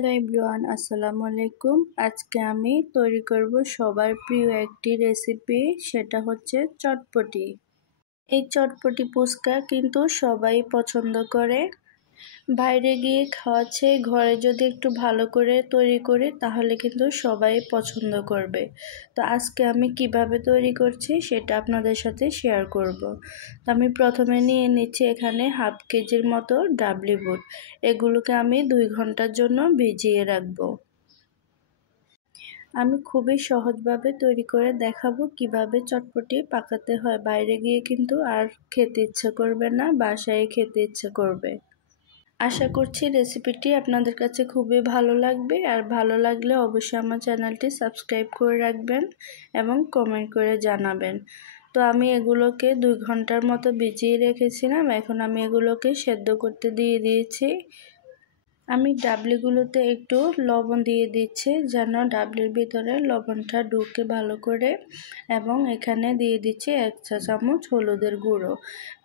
Hello everyone, আসসালামু আলাইকুম। আজকে আমি তৈরি করব সবার প্রিয় একটি রেসিপি, সেটা হচ্ছে চটপটি। এই চটপটি ফুচকা কিন্তু সবাই পছন্দ করে। বাইরে গিয়ে খাওয়ার চেয়ে ঘরে যদি একটু ভালো করে তৈরি করি তাহলে কিন্তু সবাই পছন্দ করবে। তো আজকে আমি কিভাবে তৈরি করছি সেটা আপনাদের সাথে শেয়ার করব। তো আমি প্রথমে নিয়ে নিচ্ছি এখানে হাফ কেজির মতো ডাবলি বুট। এগুলোকে আমি 2 ঘন্টার জন্য ভিজিয়ে রাখবো। আমি খুবই সহজভাবে তৈরি করে দেখাবো কিভাবে চটপটি পাকাতে হয়। বাইরে গিয়ে কিন্তু আর খেতে ইচ্ছে করবে না, বাসায় খেতে ইচ্ছে করবে। আশা করছি রেসিপিটি আপনাদের কাছে খুবই ভালো লাগবে, আর ভালো লাগলে অবশ্যই আমার চ্যানেলটি সাবস্ক্রাইব করে রাখবেন এবং কমেন্ট করে জানাবেন। তো আমি এগুলোকে 2 ঘন্টার মতো ভিজিয়ে রেখেছিলাম। এখন আমি এগুলোকে সেদ্ধ করতে দিয়ে দিয়েছি। আমি ডাবলিগুলোতে একটু লবণ দিয়ে দিচ্ছি যেন ডাবলির ভিতরে লবণটা ঢুকে ভালো করে, এবং এখানে দিয়ে দিচ্ছি 1 চা চামচ হলুদের গুঁড়ো।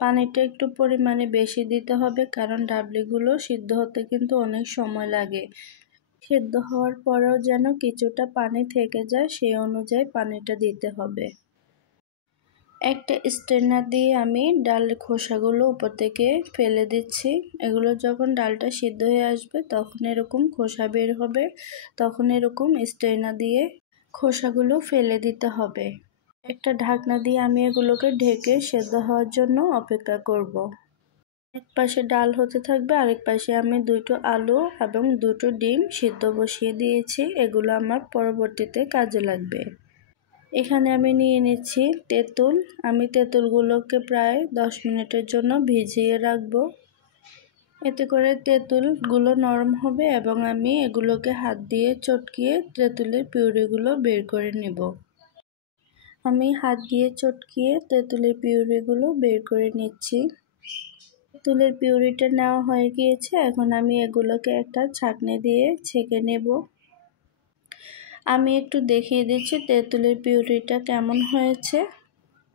পানিটা একটু পরিমাণে বেশি দিতে হবে, কারণ ডাবলিগুলো সিদ্ধ হতে কিন্তু অনেক সময় লাগে। সিদ্ধ হওয়ার পরেও যেন কিছুটা পানি থেকে যায় সেই অনুযায়ী পানিটা দিতে হবে। একটা স্ট্রেনার দিয়ে আমি ডালের খোসাগুলো উপর থেকে ফেলে দিচ্ছি। এগুলো যখন ডালটা সিদ্ধ হয়ে আসবে তখন এরকম খোসা বের হবে, তখন এরকম স্ট্রেনার দিয়ে খোসাগুলো ফেলে দিতে হবে। একটা ঢাকনা দিয়ে আমি এগুলোকে ঢেকে সেদ্ধ হওয়ার জন্য অপেক্ষা করব। এক পাশে ডাল হতে থাকবে, আরেক পাশে আমি 2টো আলু এবং 2টো ডিম সিদ্ধ বসিয়ে দিয়েছি। এগুলো আমার পরবর্তীতে কাজে লাগবে। এখানে আমি নিয়ে নিচ্ছি তেঁতুল। আমি তেঁতুলগুলোকে প্রায় 10 মিনিটের জন্য ভিজিয়ে রাখবো। এতে করে তেঁতুলগুলো নরম হবে এবং আমি এগুলোকে হাত দিয়ে চটকিয়ে তেঁতুলের পিউরিগুলো বের করে নেব। আমি হাত দিয়ে চটকিয়ে তেঁতুলের পিউরিগুলো বের করে নিচ্ছি। তেঁতুলের পিউরিটা নেওয়া হয়ে গিয়েছে। এখন আমি এগুলোকে একটা ছাঁকনি দিয়ে ছেঁকে নেব। আমি একটু দেখিয়ে দিচ্ছি তেঁতুলের পিউরিটা কেমন হয়েছে।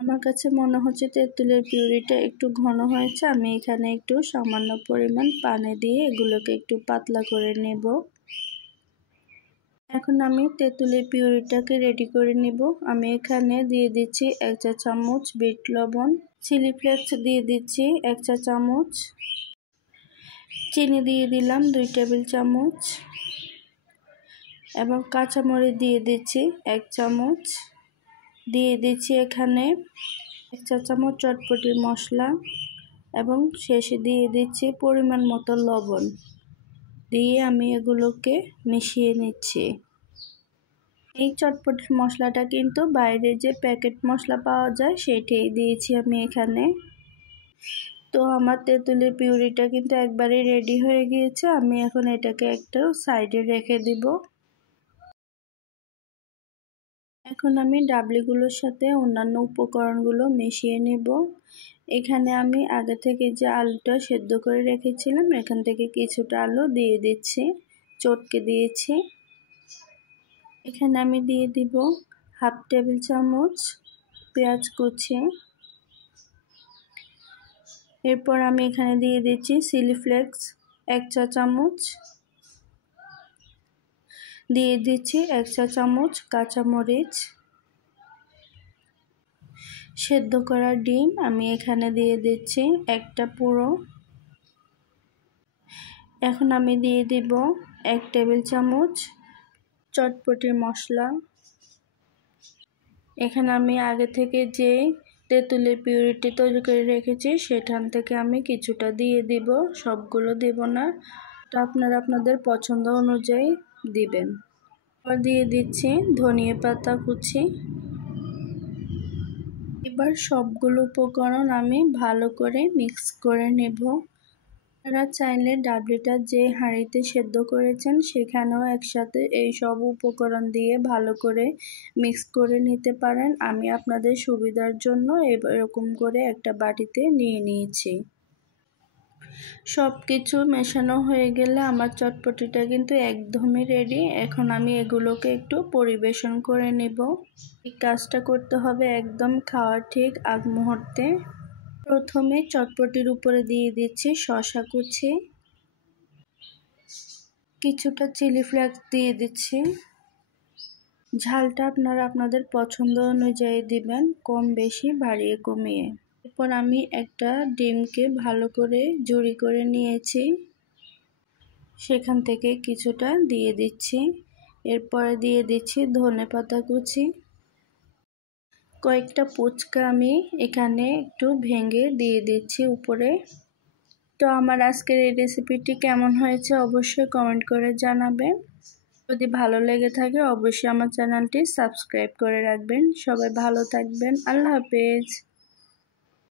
আমার কাছে মনে হচ্ছে তেঁতুলের পিউরিটা একটু ঘন হয়েছে। আমি এখানে একটু সামান্য পরিমাণ পানি দিয়ে এগুলোকে একটু পাতলা করে নেব। এখন আমি তেঁতুলের পিউরিটাকে রেডি করে নেব। আমি এখানে দিয়ে দিচ্ছি 1 চা চামচ বিট লবণ, চিলি ফ্লেক্স দিয়ে দিচ্ছি 1 চা চামচ, চিনি দিয়ে দিলাম 2 টেবিল চামচ, এবং কাঁচামরিচ দিয়ে দিচ্ছি 1 চামচ। দিয়ে দিচ্ছি এখানে 1 চা চামচ চটপটির মশলা, এবং শেষে দিয়ে দিচ্ছি পরিমাণ মতো লবণ। দিয়ে আমি এগুলোকে মিশিয়ে নিচ্ছি। এই চটপটির মশলাটা কিন্তু বাইরে যে প্যাকেট মশলা পাওয়া যায় সেটাই দিয়েছি আমি এখানে। তো আমার তেঁতুলের পিউরিটা কিন্তু একবারেই রেডি হয়ে গিয়েছে। আমি এখন এটাকে একটা সাইডে রেখে দিব। এখন আমি ডাবলিগুলোর সাথে অন্যান্য উপকরণগুলো মিশিয়ে নেব। এখানে আমি আগে থেকে যে আলুটা সেদ্ধ করে রেখেছিলাম এখান থেকে কিছুটা আলু দিয়ে দিচ্ছি, চটকে দিয়েছি। এখানে আমি দিয়ে দিব হাফ টেবিল চামচ পেঁয়াজ কুচি। এরপর আমি এখানে দিয়ে দিচ্ছি চিলি ফ্লেক্স 1 চা চামচ, দিয়ে দিচ্ছি 1 চা চামচ কাঁচামরিচ, সেদ্ধ করা ডিম আমি এখানে দিয়ে দিচ্ছি একটা পুরো। এখন আমি দিয়ে দিব 1 টেবিল চামচ চটপটির মশলা। এখানে আমি আগে থেকে যে তেঁতুলের পিউরিটি তৈরি করে রেখেছি সেখান থেকে আমি কিছুটা দিয়ে দিব, সবগুলো দেব না, তো আপনারা আপনাদের পছন্দ অনুযায়ী দিবেন। এবার দিয়ে দিচ্ছি ধনিয়া পাতা কুচি। এবার সবগুলো উপকরণ আমি ভালো করে মিক্স করে নেব। আপনারা চাইলে ডাবলিটা যে হাঁড়িতে সেদ্ধ করেছেন সেখানেও একসাথে এই সব উপকরণ দিয়ে ভালো করে মিক্স করে নিতে পারেন। আমি আপনাদের সুবিধার জন্য এরকম করে একটা বাটিতে নিয়ে নিয়েছি। সব কিছু মেশানো হয়ে গেলে আমার চটপটিটা কিন্তু একদমই রেডি। এখন আমি এগুলোকে একটু পরিবেশন করে নেব। এই কাজটা করতে হবে একদম খাওয়ার ঠিক আগ মুহূর্তে। প্রথমে চটপটির উপরে দিয়ে দিচ্ছি শসা কুচি, কিছুটা চিলি ফ্লেক্স দিয়ে দিচ্ছি। ঝালটা আপনারা আপনাদের পছন্দ অনুযায়ী দিবেন, কম বেশি বাড়িয়ে কমিয়ে। এরপর আমি একটা ডিমকে ভালো করে জুড়ি করে নিয়েছি, সেখান থেকে কিছুটা দিয়ে দিচ্ছি। এরপরে দিয়ে দিচ্ছি ধনেপাতা কুচি। কয়েকটা পুচকা আমি এখানে একটু ভেঙে দিয়ে দিচ্ছি উপরে। তো আমার আজকের এই রেসিপিটি কেমন হয়েছে অবশ্যই কমেন্ট করে জানাবেন। যদি ভালো লেগে থাকে অবশ্যই আমার চ্যানেলটি সাবস্ক্রাইব করে রাখবেন। সবাই ভালো থাকবেন। আল্লাহ হাফেজ।